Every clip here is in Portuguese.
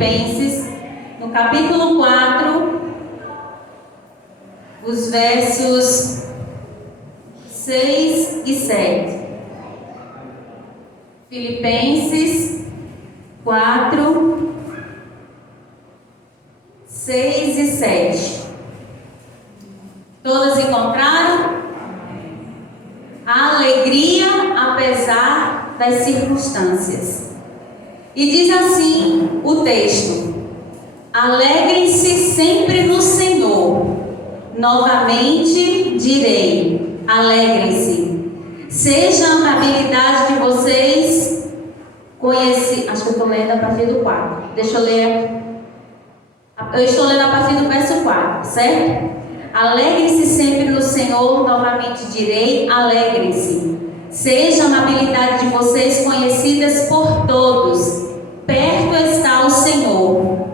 Filipenses, no capítulo 4, os versos 6 e 7. Filipenses 4, 6 e 7. Todas encontraram? A alegria apesar das circunstâncias. E diz assim o texto: alegrem-se sempre no Senhor. Novamente direi, alegrem-se. Seja a amabilidade de vocês conhecida. Acho que eu estou lendo a partir do 4. Deixa eu ler. Eu estou lendo a partir do verso 4, certo? Alegrem-se sempre no Senhor, novamente direi, alegrem-se. Seja a amabilidade de vocês conhecidas por todos. Perto está o Senhor.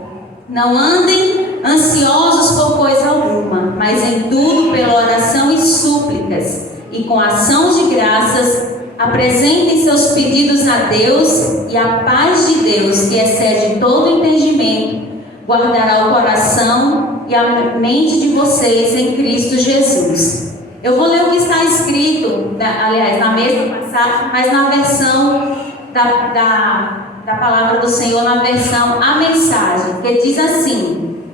Não andem ansiosos por coisa alguma, mas em tudo pela oração e súplicas, e com ação de graças, apresentem seus pedidos a Deus, e a paz de Deus, que excede todo entendimento, guardará o coração e a mente de vocês em Cristo Jesus. Eu vou ler o que está escrito, aliás, na mesma passagem, mas na versão da palavra do Senhor, na versão A Mensagem, que diz assim: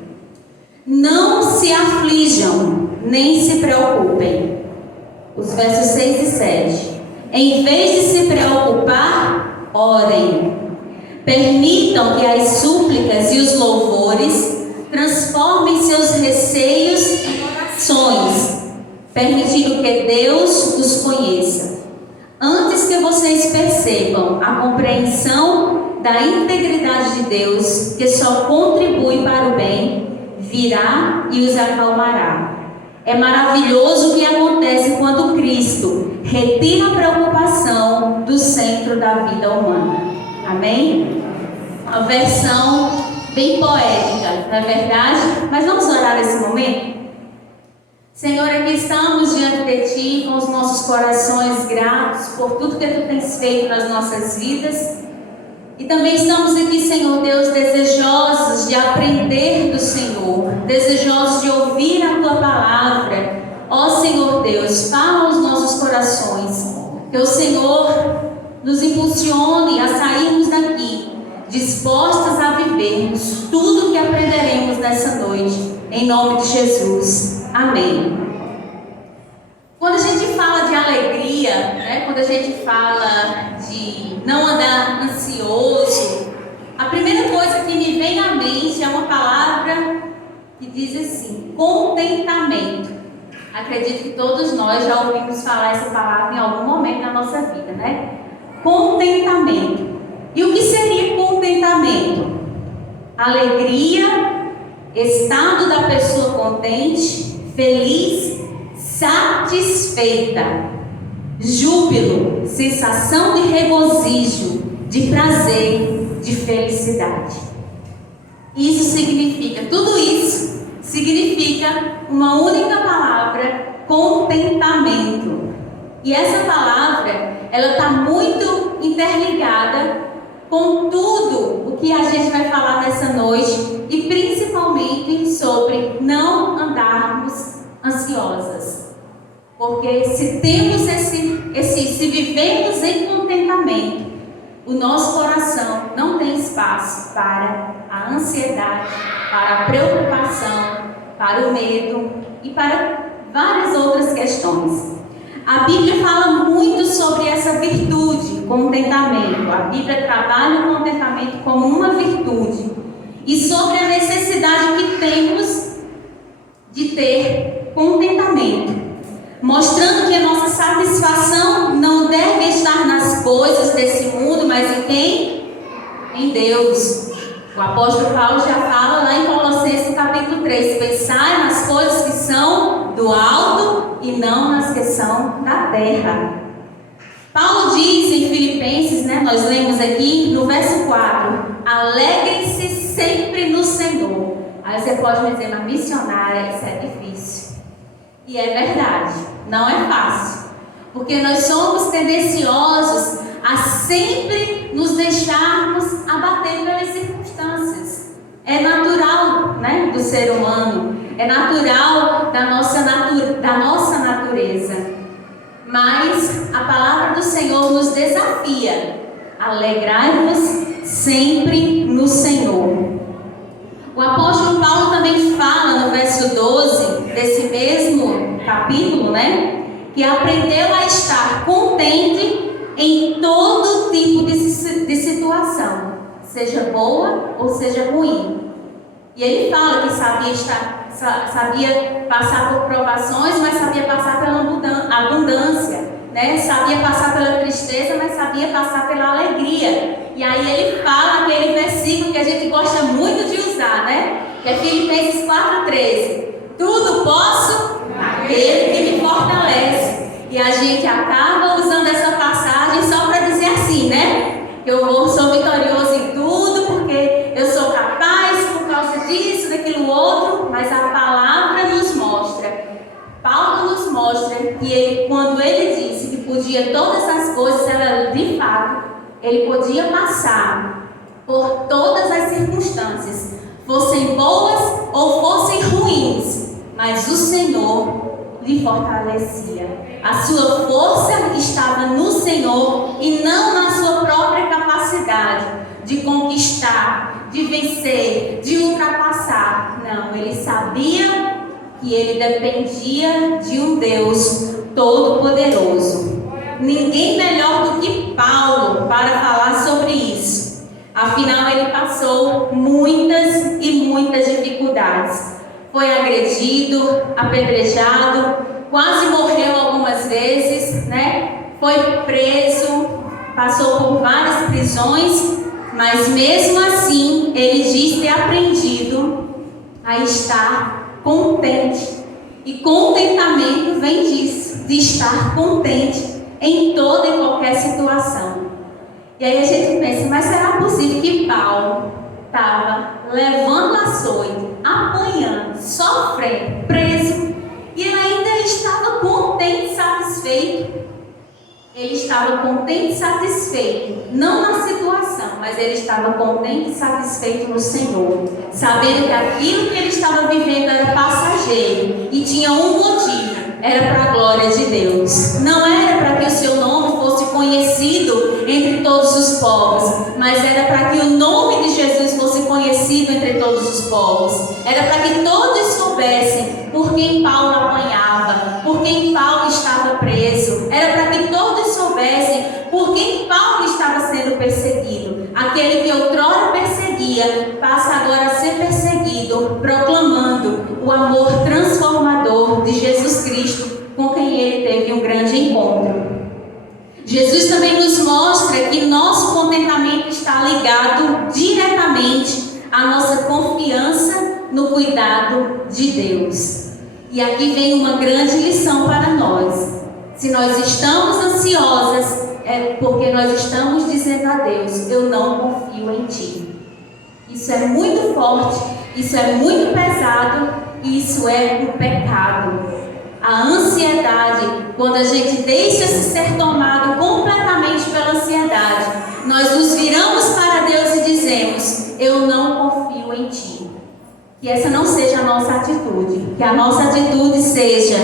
não se aflijam, nem se preocupem. Os versos 6 e 7. Em vez de se preocupar, orem. Permitam que as súplicas e os louvores transformem seus receios em orações, permitindo que Deus os conheça. Antes que vocês percebam a compreensão da integridade de Deus, que só contribui para o bem, virá e os acalmará. É maravilhoso o que acontece quando Cristo retira a preocupação do centro da vida humana. Amém? Uma versão bem poética, não é verdade? Mas vamos orar nesse momento? Senhor, aqui estamos diante de Ti com os nossos corações gratos por tudo que Tu tens feito nas nossas vidas. E também estamos aqui, Senhor Deus, desejosos de aprender do Senhor, desejosos de ouvir a Tua palavra. Ó Senhor Deus, fala aos nossos corações, que o Senhor nos impulsione a sairmos daqui dispostas a vivermos tudo o que aprenderemos nessa noite, em nome de Jesus. Amém. Quando a gente fala de alegria, né, quando a gente fala de não andar ansioso, a primeira coisa que me vem à mente é uma palavra que diz assim: contentamento. Acredito que todos nós já ouvimos falar essa palavra em algum momento da nossa vida, né? Contentamento. E o que seria contentamento? Alegria, estado da pessoa contente, feliz, satisfeita. Júbilo, sensação de regozijo, de prazer, de felicidade. Isso significa, tudo isso significa uma única palavra: contentamento. E essa palavra, ela está muito interligada com tudo o que a gente vai falar nessa noite, e principalmente sobre não andarmos ansiosas. Porque se temos se vivemos em contentamento, o nosso coração não tem espaço para a ansiedade, para a preocupação, para o medo e para várias outras questões. A Bíblia fala muito sobre essa virtude, contentamento. A Bíblia trabalha o contentamento como uma virtude e sobre a necessidade que temos de ter contentamento, mostrando que a nossa satisfação não deve estar nas coisas desse mundo, mas em quem? Em Deus. O apóstolo Paulo já fala lá em Colossenses capítulo 3: pensai nas coisas que são do alto e não nas que são da terra. Paulo diz em Filipenses, né, nós lemos aqui no verso 4: alegrem-se sempre no Senhor. Aí você pode me dizer: mas missionária, isso é difícil. E é verdade, não é fácil, porque nós somos tendenciosos a sempre nos deixarmos abater pelas circunstâncias. É natural, né, do ser humano, é natural da nossa natureza. Mas a palavra do Senhor nos desafia: alegrai-vos sempre no Senhor. O apóstolo Paulo também fala no verso 12 desse mesmo capítulo, né, que aprendeu a estar contente em todo tipo de situação, seja boa ou seja ruim. E ele fala que sabia passar por provações, mas sabia passar pela abundância, né? Sabia passar pela tristeza, mas sabia passar pela alegria. E aí ele fala aquele versículo que a gente gosta muito de usar, né? Que é Filipenses 4,13. Tudo posso naquele que me fortalece. E a gente acaba usando essa passagem só para dizer assim, né? Que eu sou vitorioso em tudo, porque eu sou capaz por causa disso, daquilo outro. Mas a palavra nos mostra, Paulo nos mostra que quando ele disse que podia todas as coisas, de fato, ele podia passar por todas as circunstâncias, fossem boas ou fossem ruins, mas o Senhor lhe fortalecia. A sua força estava no Senhor e não na sua própria capacidade de conquistar, de vencer, de ultrapassar. Não, ele sabia que ele dependia de um Deus todo-poderoso. Ninguém melhor do que Paulo para falar sobre isso. Afinal, ele passou muitas e muitas dificuldades. Foi agredido, apedrejado, quase morreu algumas vezes, né? Foi preso, passou por várias prisões, mas mesmo assim ele diz ter aprendido a estar contente. E contentamento vem disso, de estar contente em toda e qualquer situação. E aí a gente pensa, mas será possível que Paulo estava levando açoite, apanhando, sofrendo, preso, e ele ainda estava contente, satisfeito? Ele estava contente e satisfeito, não na situação, mas ele estava contente e satisfeito no Senhor, sabendo que aquilo que ele estava vivendo era passageiro e tinha um motivo: era para a glória de Deus. Não era para que o seu nome fosse conhecido entre todos os povos, mas era para que o nome de Jesus fosse conhecido entre todos os povos. Era para que todos soubessem por quem Paulo apanhava, por quem Paulo estava preso. Era para que todos soubessem por quem Paulo estava sendo perseguido. Aquele que outrora perseguia passa agora a ser perseguido, proclamando o amor transformador de Jesus Cristo, com quem ele teve um grande encontro. Jesus também nos mostra que nosso contentamento está ligado diretamente à nossa confiança no cuidado de Deus. E aqui vem uma grande lição para nós. Se nós estamos ansiosas, é porque nós estamos dizendo a Deus: eu não confio em Ti. Isso é muito forte, isso é muito pesado, e isso é um pecado. A ansiedade, quando a gente deixa-se ser tomado completamente pela ansiedade, nós nos viramos para Deus e dizemos: eu não confio em Ti. Que essa não seja a nossa atitude, que a nossa atitude seja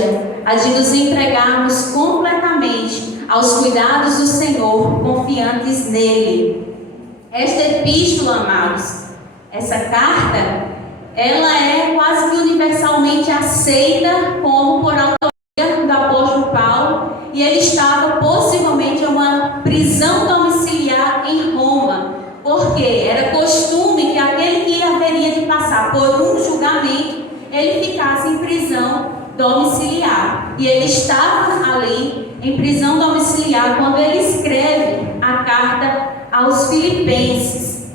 a de nos entregarmos completamente aos cuidados do Senhor, confiantes nele. Esta epístola, amados, essa carta, ela é quase que universalmente aceita como por autoria do apóstolo Paulo, e ele estava possivelmente em uma prisão domiciliar em Roma, porque era costume que aquele que haveria de passar por um julgamento, ele ficasse em prisão domiciliar. E ele estava ali em prisão domiciliar quando ele escreve a carta aos Filipenses.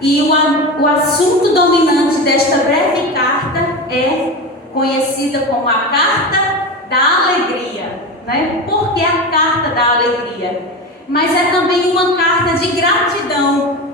E o assunto dominante desta breve carta é conhecida como a Carta da Alegria, né? Por que a Carta da Alegria? Mas é também uma carta de gratidão.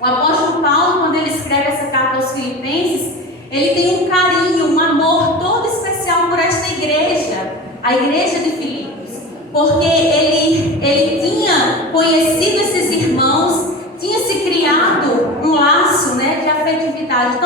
O apóstolo Paulo, quando ele escreve essa carta aos Filipenses, ele tem um carinho, um amor todo especial por esta igreja, a igreja de Filipos, porque ele tinha conhecido esses irmãos, tinha se criado um laço, né, de afetividade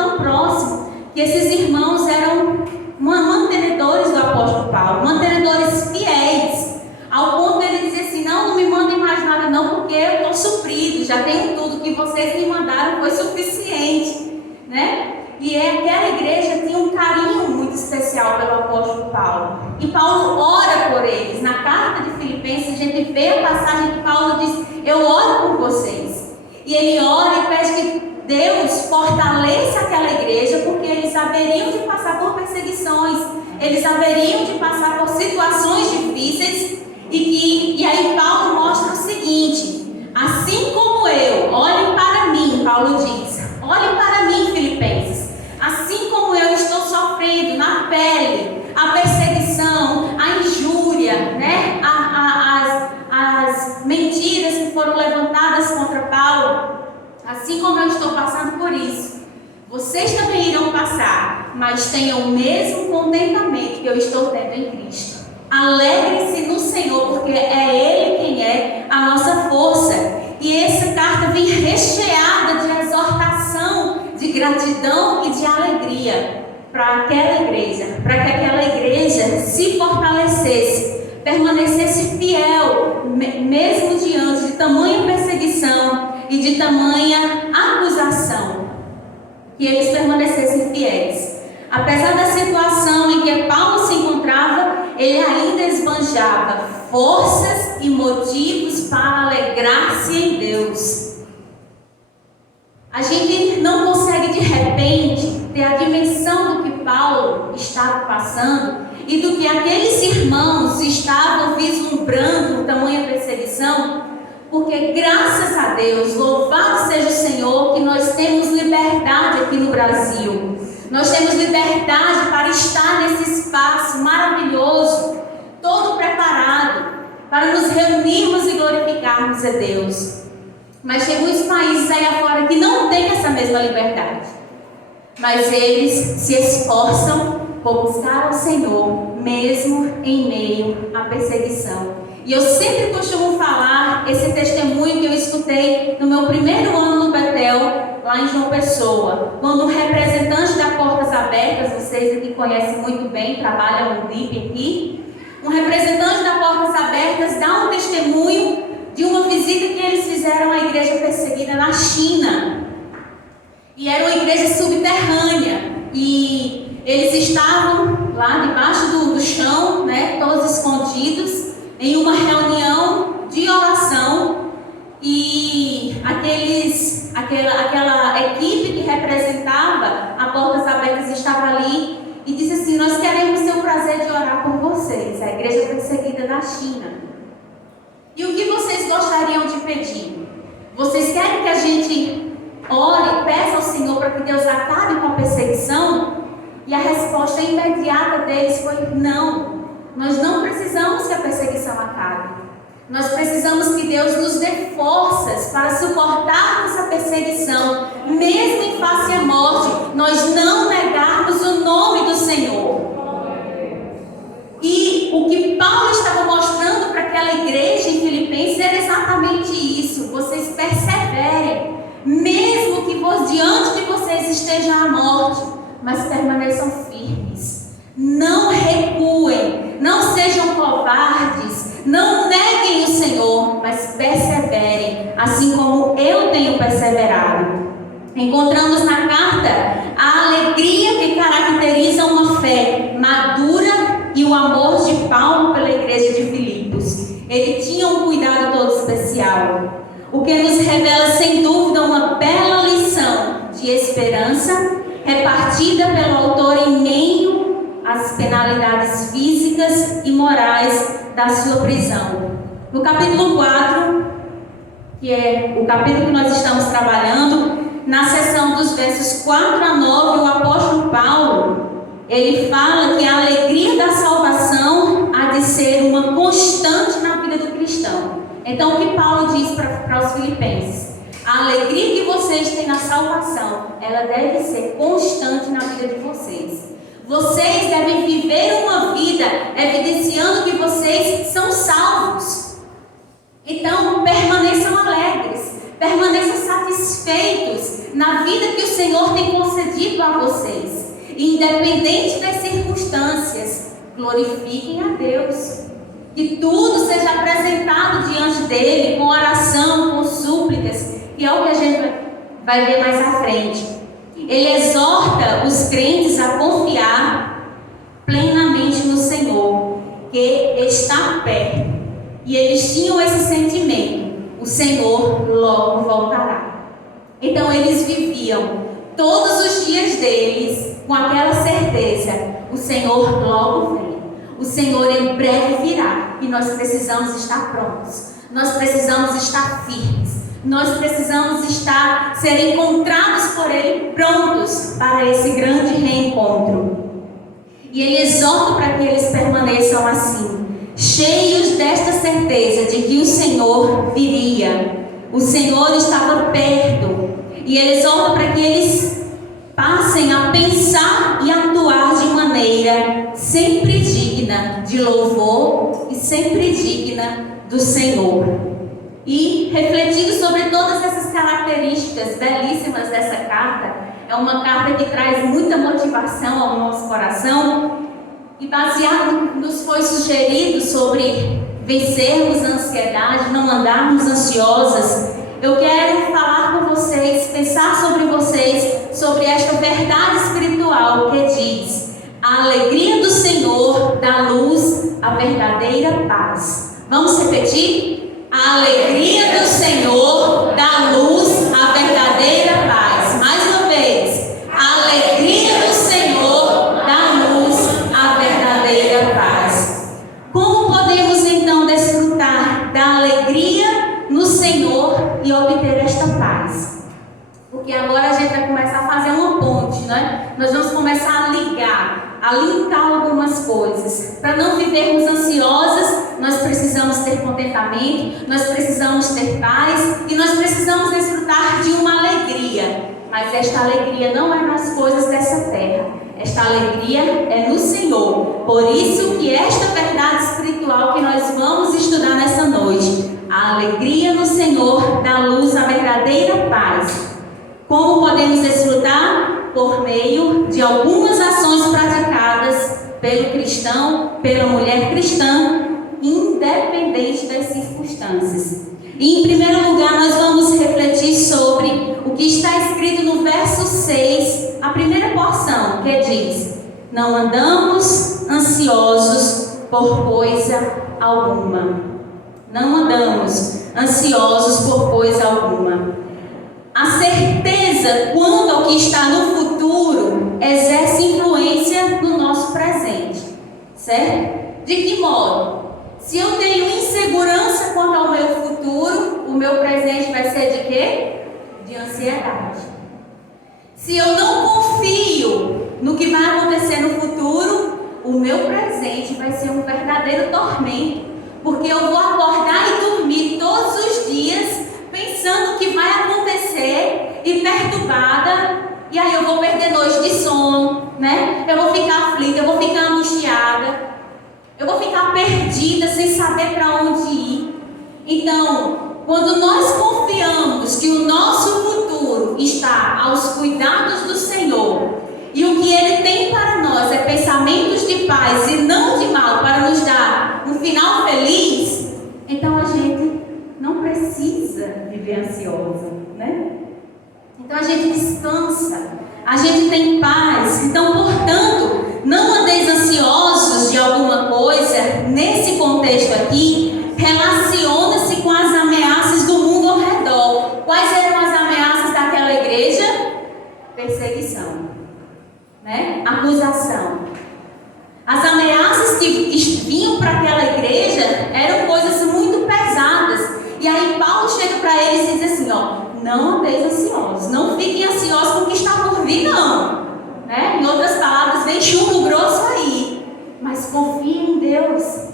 já tenho tudo que vocês me mandaram, foi suficiente, né? E aquela igreja tinha um carinho muito especial pelo apóstolo Paulo. E Paulo ora por eles. Na carta de Filipenses, a gente vê a passagem que Paulo diz: eu oro por vocês. E ele ora e pede que Deus fortaleça aquela igreja, porque eles haveriam de passar por perseguições, eles haveriam de passar por situações difíceis. E aí Paulo mostra o seguinte: assim como eu, olhem para mim, Paulo diz, olhem para mim, Filipenses, assim como eu estou sofrendo na pele a perseguição, a injúria, né? As mentiras que foram levantadas contra Paulo, assim como eu estou passando por isso, vocês também irão passar, mas tenham o mesmo contentamento que eu estou tendo em Cristo. Alegrem-se no Senhor, porque é Ele quem é a nossa força. E essa carta vem recheada de exortação, de gratidão e de alegria para aquela igreja, para que aquela igreja se fortalecesse, permanecesse fiel, mesmo diante de tamanha perseguição e de tamanha acusação, que eles permanecessem fiéis. Apesar da situação em que Paulo se encontrava, ele ainda esbanjava forças e motivos para alegrar-se em Deus. A gente não consegue de repente ter a dimensão do que Paulo estava passando e do que aqueles irmãos estavam vislumbrando tamanha perseguição, porque graças a Deus, louvado seja o Senhor, que nós temos liberdade aqui no Brasil. Nós temos liberdade para estar nesse espaço maravilhoso, todo preparado para nos reunirmos e glorificarmos a Deus. Mas tem muitos países aí afora que não têm essa mesma liberdade. Mas eles se esforçam por buscar ao Senhor, mesmo em meio à perseguição. E eu sempre costumo falar esse testemunho que eu escutei no meu primeiro ano no Betel, lá em João Pessoa, quando um representante da Portas Abertas, vocês aqui conhecem muito bem, trabalha no DIP aqui, um representante da Portas Abertas dá um testemunho de uma visita que eles fizeram à igreja perseguida na China. E era uma igreja subterrânea, e eles estavam lá debaixo do chão, né, todos escondidos, em uma reunião de oração, e aquela equipe que representava a Portas Abertas estava ali e disse assim: nós queremos ter o prazer de orar por vocês, a igreja perseguida da China. E o que vocês gostariam de pedir? Vocês querem que a gente ore, peça ao Senhor para que Deus acabe com a perseguição? E a resposta imediata deles foi: não. Nós não precisamos que a perseguição acabe. Nós precisamos que Deus nos dê forças para suportarmos a perseguição, mesmo em face à morte, nós não negarmos o nome do Senhor. E o que Paulo estava mostrando para aquela igreja em Filipenses era exatamente isso: vocês perseverem, mesmo que diante de vocês esteja a morte, mas permaneçam firmes. Não recuem, não sejam covardes, não neguem o Senhor, mas perseverem, assim como eu tenho perseverado. Encontramos na carta a alegria que caracteriza uma fé madura e o amor de Paulo pela igreja de Filipos. Ele tinha um cuidado todo especial, o que nos revela sem dúvida uma bela lição de esperança, repartida pelo autor em meio às penalidades físicas e morais da sua prisão. No capítulo 4, que é o capítulo que nós estamos trabalhando, na seção dos versos 4 a 9, o apóstolo Paulo, ele fala que a alegria da salvação há de ser uma constante na vida do cristão. Então, o que Paulo diz para os filipenses? A alegria que vocês têm na salvação, ela deve ser constante na vida de vocês. Vocês devem viver uma vida evidenciando que vocês são salvos. Então, permaneçam alegres, permaneçam satisfeitos na vida que o Senhor tem concedido a vocês. Independente das circunstâncias, glorifiquem a Deus. Que tudo seja apresentado diante dele com oração, com súplicas, que é o que a gente vai ver mais à frente. Ele exorta os crentes a confiar plenamente no Senhor, que está perto. E eles tinham esse sentimento: o Senhor logo voltará. Então eles viviam todos os dias deles com aquela certeza: o Senhor logo vem, o Senhor em breve virá. E nós precisamos estar prontos, nós precisamos estar firmes, nós precisamos ser encontrados por Ele, prontos para esse grande reencontro. E Ele exorta para que eles permaneçam assim, cheios desta certeza de que o Senhor viria, o Senhor estava perto. E Ele exorta para que eles passem a pensar e atuar de maneira sempre digna de louvor e sempre digna do Senhor. E refletindo sobre todas essas características belíssimas dessa carta, é uma carta que traz muita motivação ao nosso coração, e baseado nos foi sugerido sobre vencermos a ansiedade, não andarmos ansiosas. Eu quero falar com vocês, pensar sobre vocês, sobre esta verdade espiritual que diz: a alegria do Senhor dá luz à verdadeira paz. Vamos repetir? A alegria do Senhor dá luz à verdadeira paz. Mais uma vez. A alegria do Senhor dá luz à verdadeira paz. Como podemos então desfrutar da alegria no Senhor e obter esta paz? Porque agora a gente vai começar a fazer uma ponte, né? Nós vamos começar a linkar algumas coisas. Para não vivermos ansiosas, nós precisamos ter contentamento, nós precisamos ter paz e nós precisamos desfrutar de uma alegria. Mas esta alegria não é nas coisas dessa terra. Esta alegria é no Senhor. Por isso que esta verdade espiritual que nós vamos estudar nessa noite, a alegria no Senhor dá luz à verdadeira paz. Como podemos desfrutar? Por meio de algumas ações praticadas pelo cristão, pela mulher cristã, independente das circunstâncias. E em primeiro lugar, nós vamos refletir sobre o que está escrito no verso 6, a primeira porção, que diz: não andamos ansiosos por coisa alguma. Não andamos ansiosos por coisa alguma. A certeza quanto ao que está no futuro exerce influência no nosso presente, certo? De que modo? Se eu tenho insegurança quanto ao meu futuro, o meu presente vai ser de quê? De ansiedade. Se eu não confio no que vai acontecer no futuro, o meu presente vai ser um verdadeiro tormento, porque eu vou acordar e dormir todos os dias pensando o que vai acontecer e perturbada, e aí eu vou perder noite de sono, né? Eu vou ficar aflita, eu vou ficar angustiada, eu vou ficar perdida sem saber para onde ir. Então, quando nós confiamos que o nosso futuro está aos cuidados do Senhor e o que Ele tem para nós é pensamentos de paz e não de mal para nos dar um final feliz, então a gente não precisa viver ansiosa, né? Então a gente descansa, a gente tem paz. Então, portanto, não andeis ansiosos de alguma coisa. Nesse contexto aqui, relaciona-se com as ameaças do mundo ao redor. Quais eram as ameaças daquela igreja? Perseguição, né? Acusação. As ameaças que vinham para aquela igreja eram coisas muito pesadas. E aí Paulo chega para eles e diz assim, não andeis ansiosos, não fiquem ansiosos com o que está por vir, não, né? Em outras palavras, vem chumbo grosso aí, mas confiem em Deus,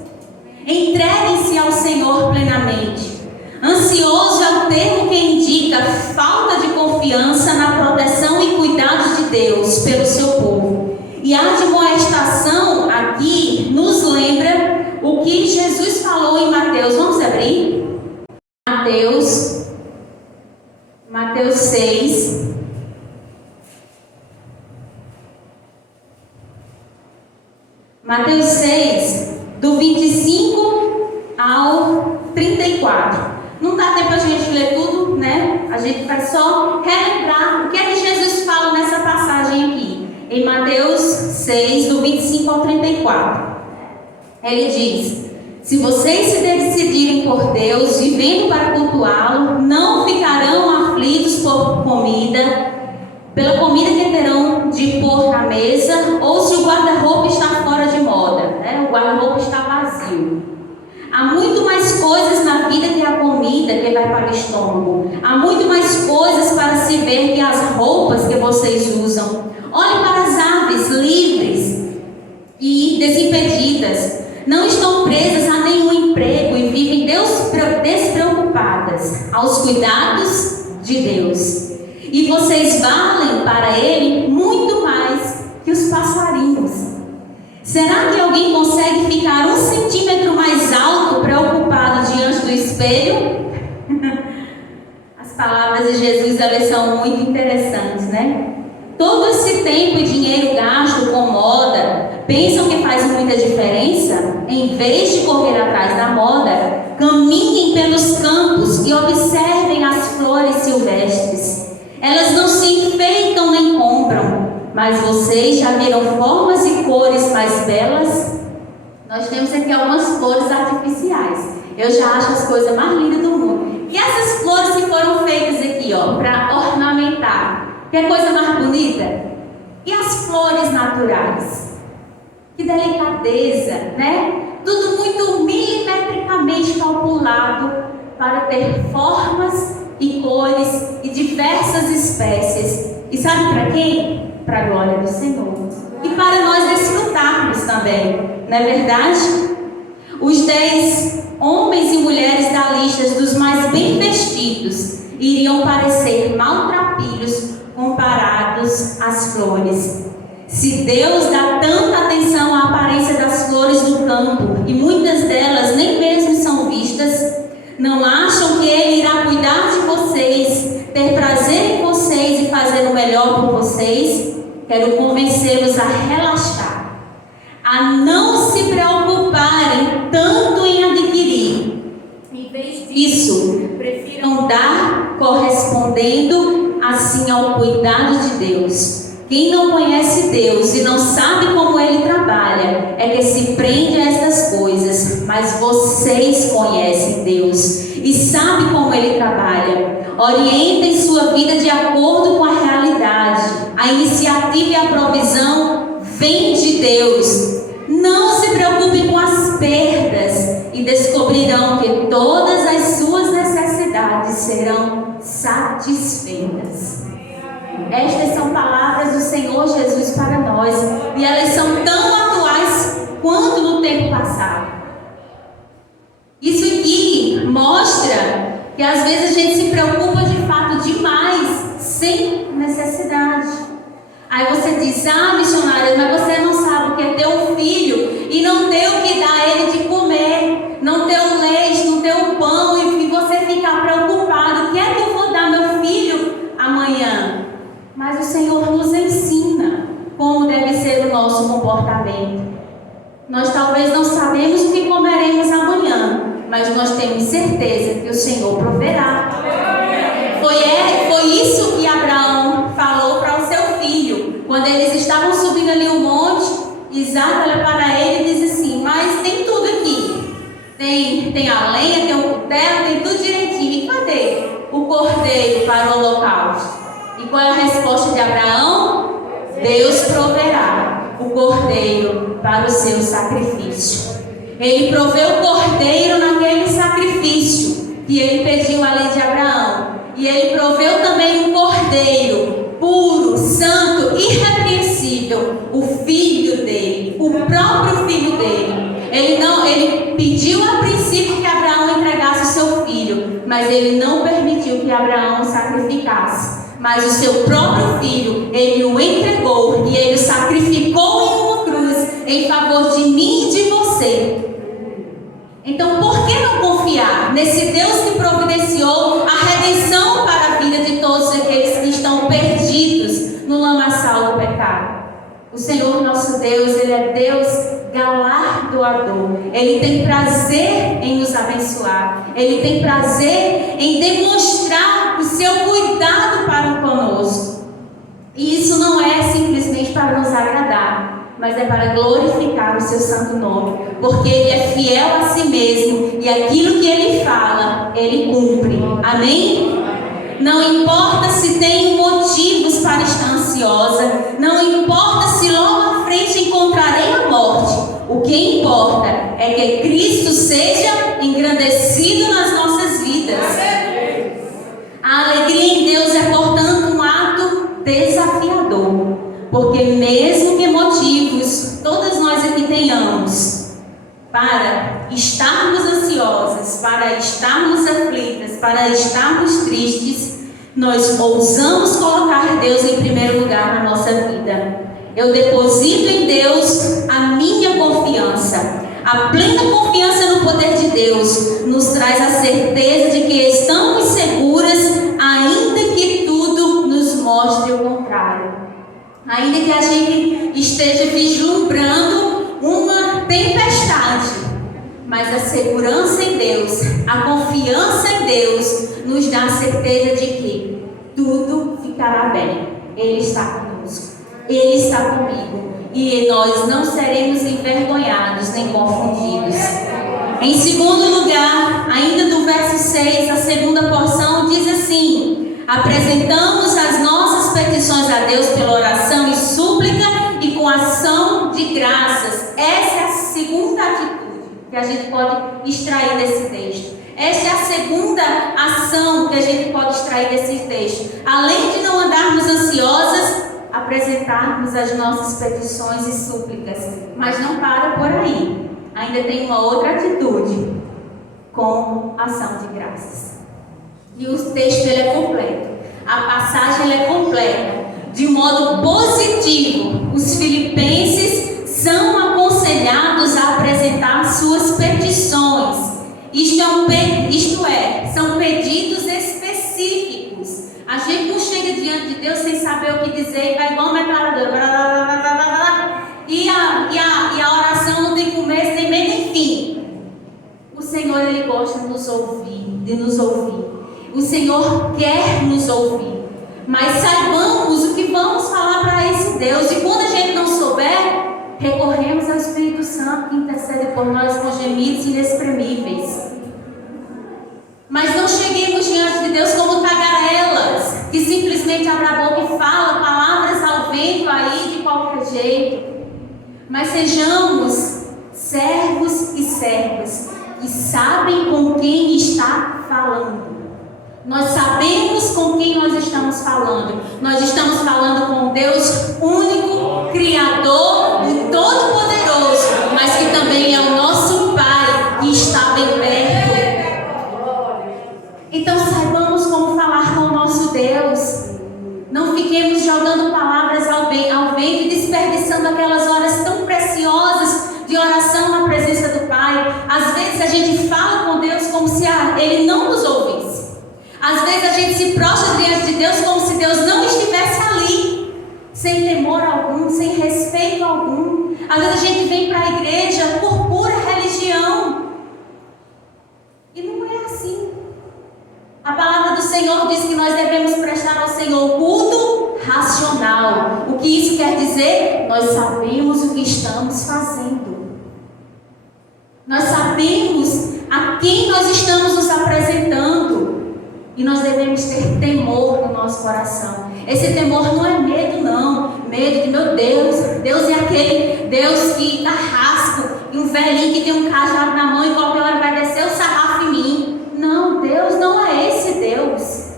entreguem-se ao Senhor plenamente. Ansioso é o termo que indica falta de confiança na proteção e cuidado de Deus pelo seu povo. E a admoestação aqui nos lembra o que Jesus falou em Mateus. Vamos abrir? Mateus 6. Mateus 6, do 25 ao 34. Não dá tempo a gente ler tudo, né? A gente vai só relembrar o que é que Jesus fala nessa passagem aqui, em Mateus 6, do 25 ao 34. Ele diz: se vocês se decidirem por Deus, vivendo para cultuá-lo, não ficarão aflitos por comida, pela comida que terão de pôr na mesa, ou se o guarda-roupa está fora de moda, né? O guarda-roupa está vazio. Há muito mais coisas na vida que a comida que vai para o estômago. Há muito mais coisas para se ver que as roupas que vocês usam. Olhem para as aves livres e desimpedidas. Não estão presas a nenhum emprego e vivem despreocupadas aos cuidados de Deus. E vocês valem para Ele muito mais que os passarinhos. Será que alguém consegue ficar 1 centímetro mais alto preocupado diante do espelho? As palavras de Jesus, elas são muito interessantes, né? Todo esse tempo e dinheiro gasto com moda, pensam que faz muita diferença? Em vez de correr atrás da moda, caminhem pelos campos e observem as flores silvestres. Elas não se enfeitam nem compram, mas vocês já viram formas e cores mais belas? Nós temos aqui algumas flores artificiais. Eu já acho as coisas mais lindas do mundo. E essas flores que foram feitas aqui, ó, para ornamentar. Que coisa mais bonita? E as flores naturais? Que delicadeza, né? Tudo muito milimetricamente calculado para ter formas e cores e diversas espécies. E sabe para quem? Para a glória do Senhor. E para nós desfrutarmos também, não é verdade? Os 10 homens e mulheres da lista dos mais bem vestidos iriam parecer maltrapilhos comparados às flores. Se Deus dá tanta atenção à aparência das flores do campo, e muitas delas nem mesmo são vistas, não acham que Ele irá cuidar de vocês, ter prazer em vocês e fazer o melhor por vocês? Quero convencê-los a relaxar, a não se preocuparem tanto em adquirir. Em vez disso, prefiram dar correspondendo assim ao cuidado de Deus. Quem não conhece Deus e não sabe como Ele trabalha é que se prende a estas coisas, mas vocês conhecem Deus e sabem como Ele trabalha. Orientem sua vida de acordo com a realidade. A iniciativa e a provisão vêm de Deus. Não se preocupem com as perdas e descobrirão que todas as suas necessidades serão satisfeitas. Estas são palavras do Senhor Jesus para nós, e elas são tão atuais quanto no tempo passado. Isso aqui mostra que às vezes a gente se preocupa de fato demais, sem necessidade. Aí você diz: ah, missionária, mas você não sabe o que é ter um filho e não ter o que dar a ele de comer, não ter um leite, não ter um pão, e você ficar preocupado: o que é que eu vou dar meu filho amanhã? Mas o Senhor nos ensina como deve ser o nosso comportamento. Nós talvez não sabemos o que comeremos amanhã, mas nós temos certeza que o Senhor proverá. Foi isso que Abraão falou para o seu filho. Quando eles estavam subindo ali o monte, Isaac olha para ele e diz assim: mas tem tudo aqui. Tem a lenha, tem o cutelo, tem tudo direitinho. E cadê o cordeiro para o holocausto? E qual é a resposta de Abraão? Deus proverá o cordeiro para o seu sacrifício. Ele proveu o cordeiro naquele sacrifício que ele pediu à lei de Abraão. E ele proveu também um cordeiro puro, santo, irrepreensível, o filho dele, o próprio filho dele. Ele pediu a princípio que Abraão entregasse o seu filho, mas ele não permitiu que Abraão o sacrificasse. Mas o seu próprio filho, ele o entregou e ele o sacrificou em uma cruz em favor de mim e de você. Então, por que não confiar nesse Deus que providenciou a redenção para a vida de todos aqueles que estão perdidos no lamaçal do pecado? O Senhor nosso Deus, Ele é Deus galardoador. Ele tem prazer em nos abençoar. cuidar. Ele tem prazer em demonstrar o seu cuidado para conosco. E isso não é simplesmente para nos agradar, mas é para glorificar o seu santo nome, porque Ele é fiel a si mesmo e aquilo que Ele fala, Ele cumpre. Amém? Não importa se tem motivos para estar ansiosa, não importa se logo à frente encontrarei a morte. O que importa é que Cristo seja engrandecido nas nossas vidas. A alegria em Deus é, portanto, um ato desafiador, porque mesmo que motivos todas nós aqui tenhamos para estarmos ansiosas, para estarmos aflitas, para estarmos tristes, nós ousamos colocar Deus em primeiro lugar na nossa vida. Eu deposito em Deus a minha confiança. A plena confiança no poder de Deus nos traz a certeza de que estamos seguras, ainda que tudo nos mostre o contrário. Ainda que a gente esteja vislumbrando uma tempestade, mas a segurança em Deus, a confiança em Deus nos dá a certeza de que tudo ficará bem. Ele está conosco, Ele está comigo, e nós não seremos envergonhados nem confundidos. Em segundo lugar, ainda do verso 6, a segunda porção diz assim: apresentamos as nossas petições a Deus pela oração e súplica e com ação de graças. Essa é a segunda atitude que a gente pode extrair desse texto. Essa é a segunda ação que a gente pode extrair desse texto. Além de não andarmos ansiosas, apresentarmos as nossas petições e súplicas. Mas não para por aí. Ainda tem uma outra atitude, com ação de graças. E o texto ele é completo. A passagem ele é completa. De modo positivo, os filipenses são aconselhados a apresentar suas petições. Isto é, são pedidos específicos. A gente não chega diante de Deus sem saber o que dizer e vai igual uma metralhadora. E a oração não tem começo, nem meio, nem fim. O Senhor, Ele gosta de nos ouvir. O Senhor quer nos ouvir. Mas saibamos o que vamos falar para esse Deus. E quando a gente não souber, recorremos ao Espírito Santo que intercede por nós com gemidos inexprimíveis. Mas não cheguemos diante de Deus como tagarelas, que simplesmente abre a boca e fala palavras ao vento aí de qualquer jeito. Mas sejamos servos e servas que sabem com quem está falando. Nós sabemos com quem nós estamos falando. Nós estamos falando com Deus único, Criador e Todo-Poderoso, mas que também é o nosso Pai, que está bem perto. Então saibamos como falar com o nosso Deus. Não fiquemos jogando palavras ao vento e desperdiçando aquelas horas tão preciosas de oração na presença do Pai. Às vezes a gente fala com Deus como se Ele não nos ouvisse. Às vezes a gente se prostra diante de Deus como se Deus não estivesse ali, sem temor algum, sem respeito algum. Às vezes a gente vem para a igreja por pura religião. E não é assim. A palavra do Senhor diz que nós devemos prestar ao Senhor culto racional. O que isso quer dizer? Nós sabemos o que estamos fazendo. Nós sabemos a quem nós estamos nos apresentando. E nós devemos ter temor no nosso coração. Esse temor não é medo, não. Medo de, meu Deus, Deus é aquele Deus que carrasco, e um velhinho que tem um cajado na mão e qualquer hora vai descer o sarrafo em mim. Não, Deus não é esse Deus.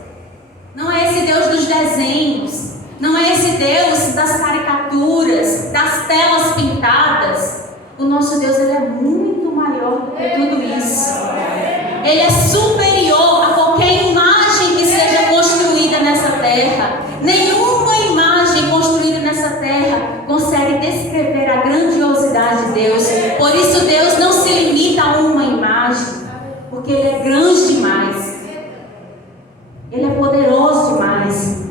Não é esse Deus dos desenhos. Não é esse Deus das caricaturas, das telas pintadas. O nosso Deus, Ele é muito maior do que tudo isso. Ele é superior a qualquer imagem que seja construída nessa terra. Nenhuma imagem construída nessa terra consegue descrever a grandiosidade de Deus. Por isso Deus não se limita a uma imagem, porque Ele é grande demais. Ele é poderoso demais.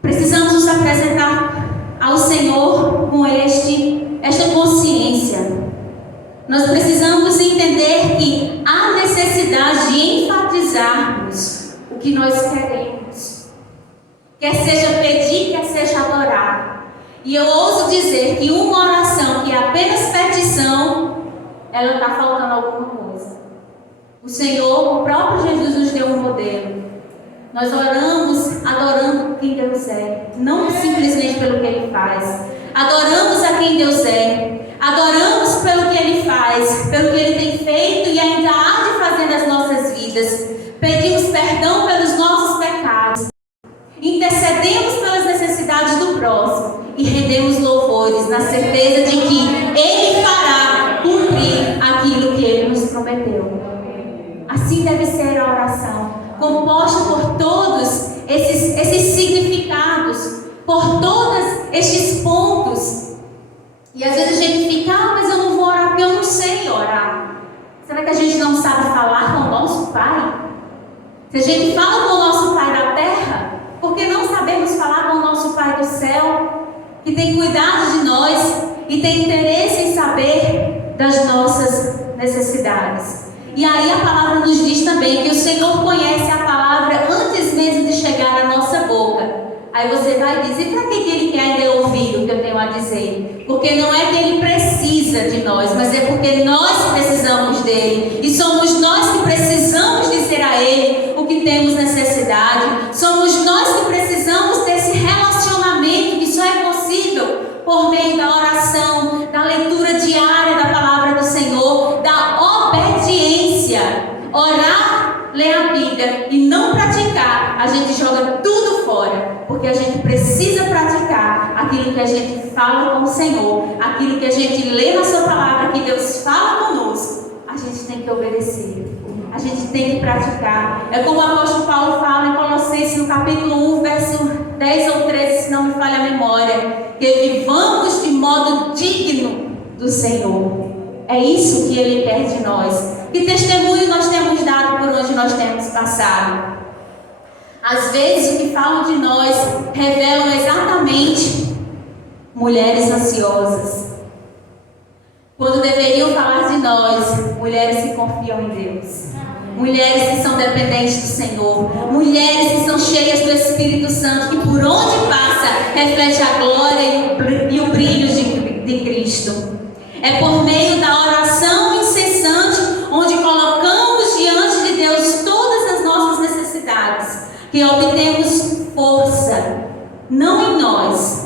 Precisamos nos apresentar ao Senhor com esta consciência. Nós precisamos entender que quer seja pedir, quer seja adorar. E eu ouso dizer que uma oração que é apenas petição, ela está faltando alguma coisa. O Senhor, o próprio Jesus nos deu um modelo. Nós oramos adorando quem Deus é, não simplesmente pelo que Ele faz. Adoramos a quem Deus é, adoramos pelo que Ele faz, pelo que Ele tem feito e ainda há de fazer nas nossas vidas. Pedimos perdão pelos nossos pecados, intercedemos pelas necessidades do próximo e rendemos louvores na certeza de que Ele fará cumprir aquilo que Ele nos prometeu. Assim deve ser a oração, composta por todos esses significados, por todos estes pontos. E às vezes a gente fica, mas eu não vou orar porque eu não sei orar. Será que a gente não sabe falar com o nosso Pai? Se a gente fala com o nosso Pai da terra, por que não sabemos falar com o nosso Pai do céu, que tem cuidado de nós e tem interesse em saber das nossas necessidades? E aí a palavra nos diz também que o Senhor conhece a palavra antes mesmo de chegar à nossa boca. Aí você vai dizer, para que Ele quer ainda ouvir o que eu tenho a dizer? Porque não é que Ele precisa de nós, mas é porque nós precisamos dEle. E somos nós que precisamos dizer a Ele o que temos necessidade. Somos nós que precisamos desse relacionamento que só é possível por meio da oração, da leitura diária da palavra do Senhor, da obediência. Orar, ler a Bíblia e não praticar, a gente joga tudo fora, porque a gente precisa praticar aquilo que a gente fala com o Senhor, aquilo que a gente lê na sua palavra, que Deus fala conosco, a gente tem que obedecer, a gente tem que praticar. É como o apóstolo Paulo fala em Colossenses no capítulo 1, verso 10 ou 13, se não me falha a memória, que vivamos de modo digno do Senhor. É isso que Ele quer de nós. Que testemunho nós temos dado por onde nós temos passado? Às vezes o que falam de nós revelam exatamente mulheres ansiosas. Quando deveriam falar de nós, mulheres que confiam em Deus. Mulheres que são dependentes do Senhor. Mulheres que são cheias do Espírito Santo, que por onde passa reflete a glória e o brilho de Cristo. É por meio da oração incessante, onde colocamos diante de Deus todas as nossas necessidades, que obtemos força, não em nós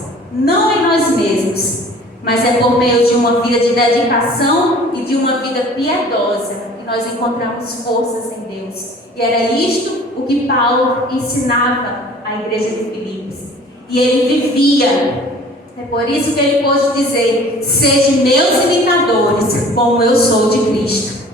mesmos, mas é por meio de uma vida de dedicação e de uma vida piedosa que nós encontramos forças em Deus. E era isto o que Paulo ensinava à igreja de Filipos. E ele vivia. É por isso que ele pôde dizer: sede meus imitadores, como eu sou de Cristo.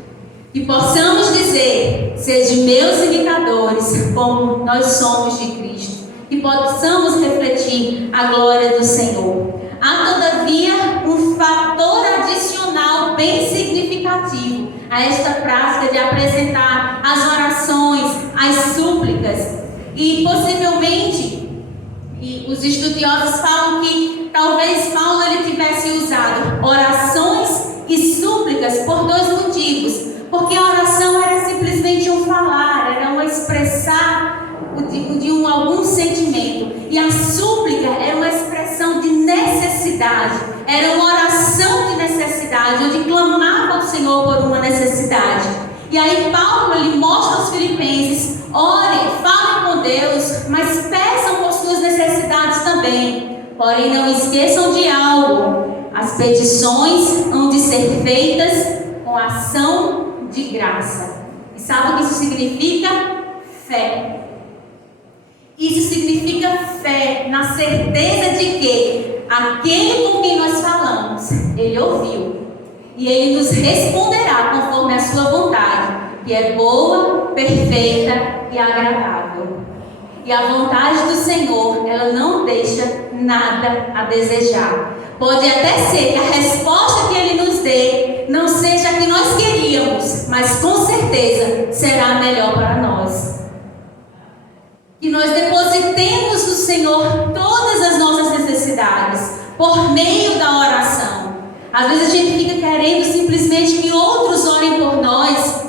Que possamos dizer: sede meus imitadores, como nós somos de Cristo. Que possamos refletir a glória do Senhor. Há, todavia, um fator adicional bem significativo a esta prática de apresentar as orações, as súplicas. E possivelmente, os estudiosos falam que talvez Paulo ele tivesse usado orações e súplicas por dois motivos. Porque a oração era simplesmente um falar, era um expressar de algum sentimento. E a súplica era uma expressão de necessidade, era uma oração de necessidade, onde clamava ao Senhor por uma necessidade. E aí Paulo ele mostra aos filipenses: orem, falem com Deus, mas peçam por suas necessidades também. Porém não esqueçam de algo: as petições hão de ser feitas com ação de graça. E sabe o que isso significa? Fé. Isso significa fé na certeza de que aquele com quem nós falamos, Ele ouviu. E Ele nos responderá conforme a sua vontade, que é boa, perfeita e agradável. E a vontade do Senhor, ela não deixa nada a desejar. Pode até ser que a resposta que Ele nos dê não seja a que nós queríamos, mas com certeza será a melhor para nós. Que nós depositemos no Senhor todas as nossas necessidades por meio da oração. Às vezes a gente fica querendo simplesmente que outros orem por nós,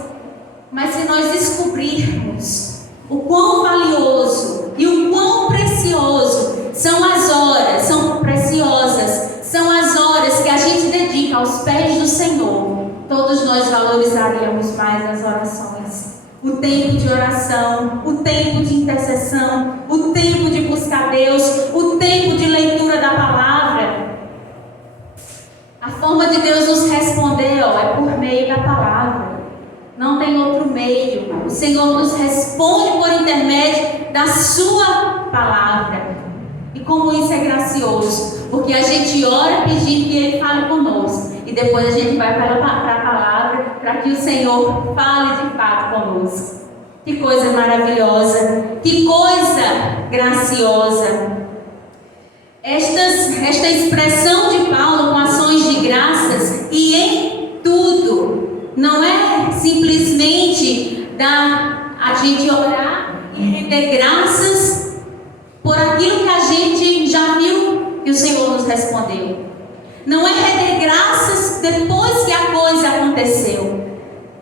mas se nós descobrirmos o quão valioso e o quão precioso valorizemos mais as orações. O tempo de oração, o tempo de intercessão, o tempo de buscar Deus, o tempo de leitura da palavra. A forma de Deus nos responder, é por meio da palavra. Não tem outro meio. O Senhor nos responde por intermédio da sua palavra. E como isso é gracioso, porque a gente ora pedindo que Ele fale conosco. E depois a gente vai para a palavra para que o Senhor fale de fato conosco. Que coisa maravilhosa, que coisa graciosa. Esta expressão de Paulo com ações de graças e em tudo, não é simplesmente a gente orar e render graças por aquilo que a gente já viu que o Senhor nos respondeu. Não é render graças depois que a coisa aconteceu.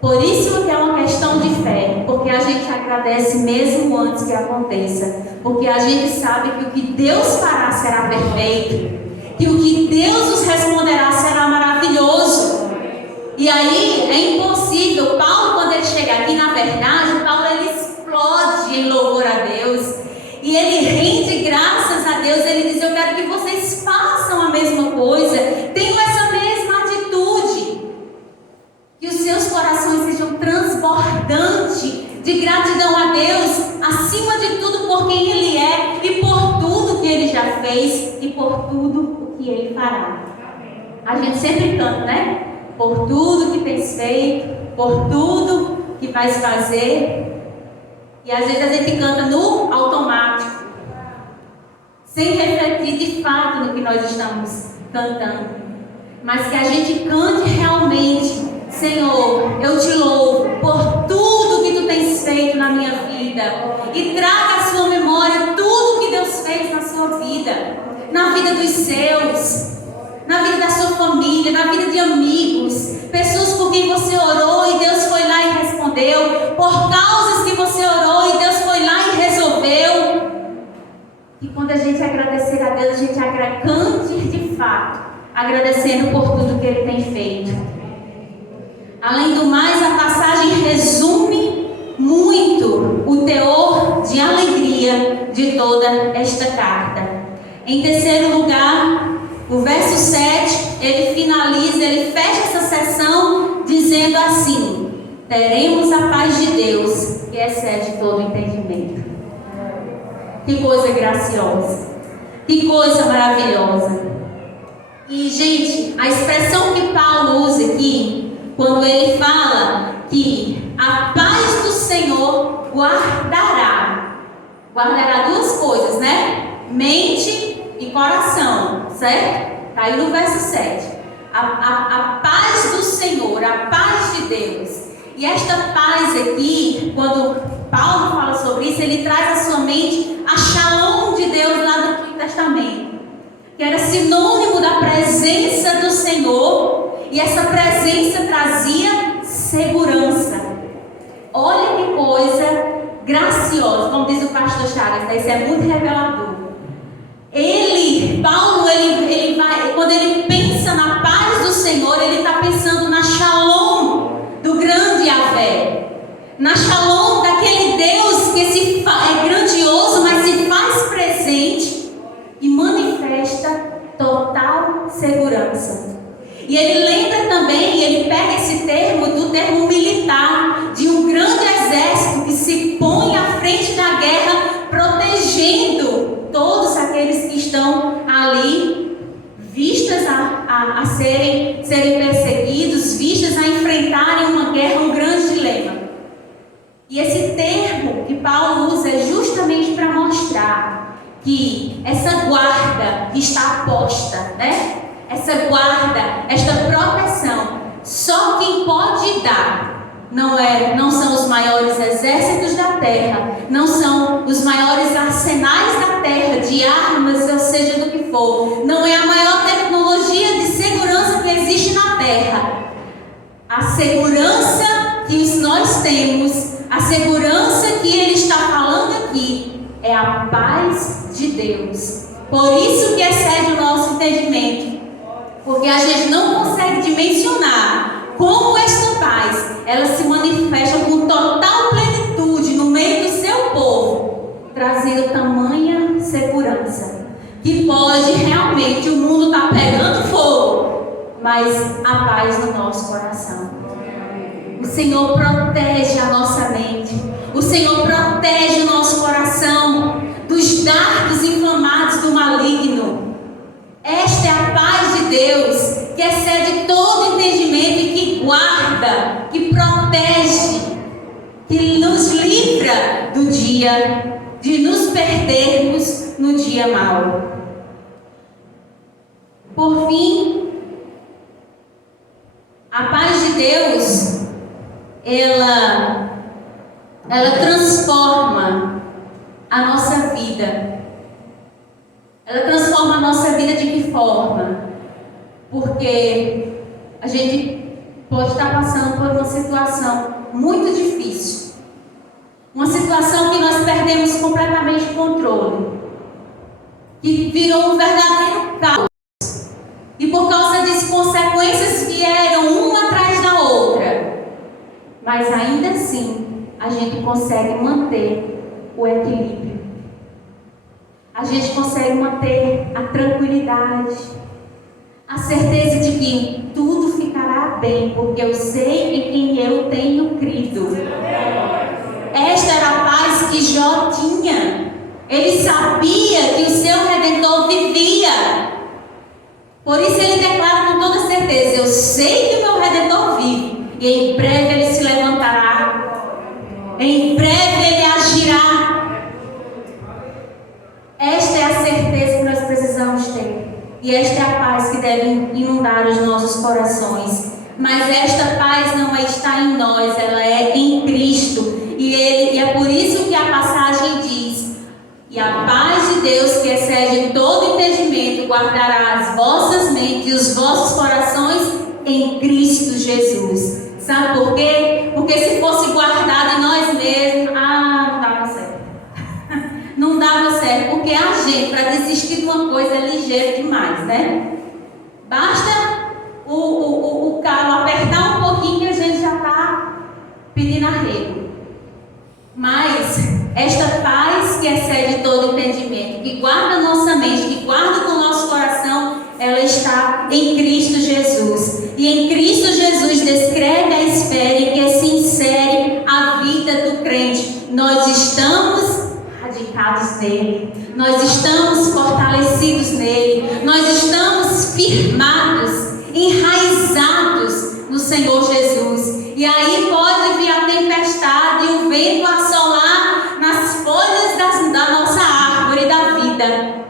Por isso que é uma questão de fé, porque a gente agradece mesmo antes que aconteça, porque a gente sabe que o que Deus fará será perfeito, que o que Deus nos responderá será maravilhoso. E aí é impossível. Paulo, quando ele chega aqui, na verdade, Paulo ele explode em louvor a Deus e ele rende graças a Deus. Ele diz: eu quero que vocês façam a mesma coisa, tenham essa mesma atitude, que os seus corações sejam transbordantes de gratidão a Deus, acima de tudo por quem Ele é e por tudo que Ele já fez e por tudo o que Ele fará. A gente sempre canta, né? Por tudo que tens feito, por tudo que vais fazer. E às vezes a gente canta no automático, sem refletir de fato no que nós estamos cantando. Mas que a gente cante realmente: Senhor, eu te louvo por tudo que tu tens feito na minha vida, e traga à sua memória tudo que Deus fez na sua vida, na vida dos seus, na vida da sua família, na vida de amigos, pessoas por quem você orou e Deus foi lá e respondeu, por causas que você orou e Deus foi lá e resolveu. E quando a gente agradecer a Deus, a gente cante de fato, agradecendo por tudo que Ele tem feito. Além do mais, a passagem resume muito o teor de alegria de toda esta carta. Em terceiro lugar, o verso 7, ele finaliza, ele fecha essa sessão dizendo assim: teremos a paz de Deus, que excede todo entendimento. Que coisa graciosa, que coisa maravilhosa. E, gente, a expressão que Paulo usa aqui, quando ele fala que a paz do Senhor guardará duas coisas, né? Mente e coração, certo? Está aí no verso 7. A paz do Senhor, a paz de Deus. E esta paz aqui, quando Paulo fala sobre isso, ele traz à sua mente a shalom de Deus lá do Antigo Testamento, que era sinônimo da presença do Senhor, e essa presença trazia segurança. Olha que coisa graciosa, como diz o pastor Chagas, isso é muito revelador. Paulo, quando ele pensa na paz do Senhor, ele está pensando na shalom do grande Yahvé, na shalom daquele Deus que é grandioso, mas se faz presente e manifesta total segurança. E ele lembra também, ele pega esse termo do termo militar, de um grande exército que se põe à frente da guerra, protegendo todos aqueles que estão ali, vistas a serem perseguidos, vistas a enfrentarem uma guerra, um grande dilema. E esse termo que Paulo usa é justamente para mostrar que essa guarda que está posta, né? Essa guarda, esta proteção, só quem pode dar não são os maiores exércitos da terra, não são os maiores arsenais da terra, de armas, ou seja, do que for. Não é a maior tecnologia de segurança que existe na terra. A segurança que nós temos, a segurança que ele está falando aqui, é a paz de Deus. Por isso que excede o nosso entendimento. Porque a gente não consegue dimensionar como esta paz, ela se manifesta com total plenitude no meio do seu povo, trazendo tamanha segurança, que pode realmente, o mundo está pegando fogo, mas a paz no nosso coração. O Senhor protege a nossa mente, o Senhor protege o nosso coração dos dardos inflamados do maligno. Esta é a paz de Deus, que excede todo entendimento e que guarda, que protege, que nos livra do dia, de nos perdermos no dia mau. Por fim, a paz de Deus, ela transforma a nossa vida. Ela transforma a nossa vida de que forma? Porque a gente pode estar passando por uma situação muito difícil. Uma situação que nós perdemos completamente o controle. Que virou um verdadeiro caos. E por causa disso, consequências vieram uma atrás da outra. Mas ainda assim, a gente consegue manter o equilíbrio. A gente consegue manter a tranquilidade, a certeza de que tudo ficará bem, porque eu sei em quem eu tenho crido. Esta era a paz que Jó tinha. Ele sabia que o seu Redentor vivia. Por isso ele declara com toda certeza: eu sei que o meu Redentor vive, e em breve ele se levantará, em breve ele agirá. Esta é a certeza que nós precisamos ter, e esta é a paz que deve inundar os nossos corações. Mas esta paz não está em nós, ela é em Cristo, e é por isso que a passagem diz: e a paz de Deus, que excede todo entendimento, guardará as vossas mentes e os vossos corações em Cristo Jesus. Sabe por quê? Porque se fosse guardado em nós mesmos, não dava certo. Não dava certo, porque a gente, para desistir de uma coisa, é ligeiro demais, né? Basta o carro apertar um pouquinho que a gente já está pedindo arrego. Mas esta paz que excede todo entendimento, que guarda a nossa mente, que guarda o nosso coração, ela está em Cristo Jesus. E em Cristo Jesus descreve a esfera em que se insere a vida do crente. Nós estamos radicados nele, nós estamos fortalecidos nele, nós estamos firmados, enraizados no Senhor Jesus. E aí pode vir a tempestade e o vento assolar nas folhas da nossa árvore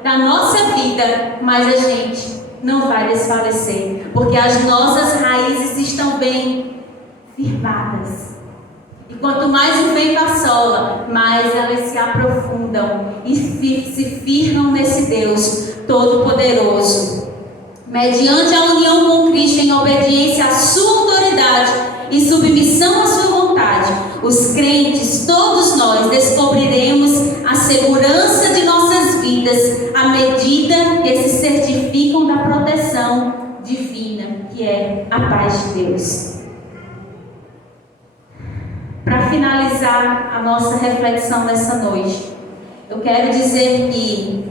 da nossa vida, mas a gente não vai desfalecer, porque as nossas raízes estão bem firmadas. E quanto mais o vento assola, mais elas se aprofundam e se firmam nesse Deus Todo-Poderoso. Mediante a união com Cristo, em obediência à sua autoridade e submissão à sua vontade, os crentes, todos nós, descobriremos a segurança de nossas vidas à medida que se certificam da proteção divina, que é a paz de Deus. Para finalizar a nossa reflexão nessa noite, eu quero dizer que,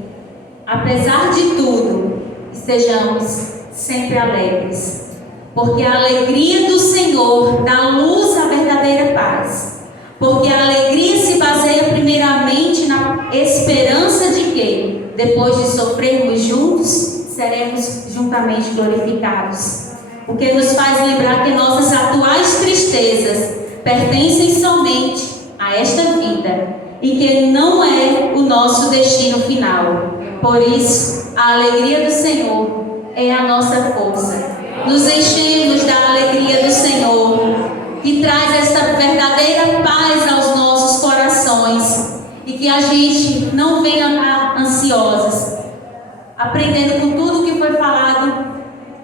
apesar de tudo, estejamos sempre alegres, porque a alegria do Senhor dá luz à verdadeira paz, porque a alegria se baseia primeiramente na esperança de que, depois de sofrermos juntos, seremos juntamente glorificados, o que nos faz lembrar que nossas atuais tristezas pertencem somente a esta vida e que não é o nosso destino final. Por isso, a alegria do Senhor é a nossa força. Nos enchemos da alegria do Senhor, que traz esta verdadeira paz aos nossos corações, e que a gente não venha estar ansiosas, aprendendo com tudo que foi falado,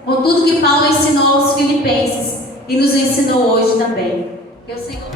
com tudo que Paulo ensinou aos Filipenses e nos ensinou hoje também. Que o Senhor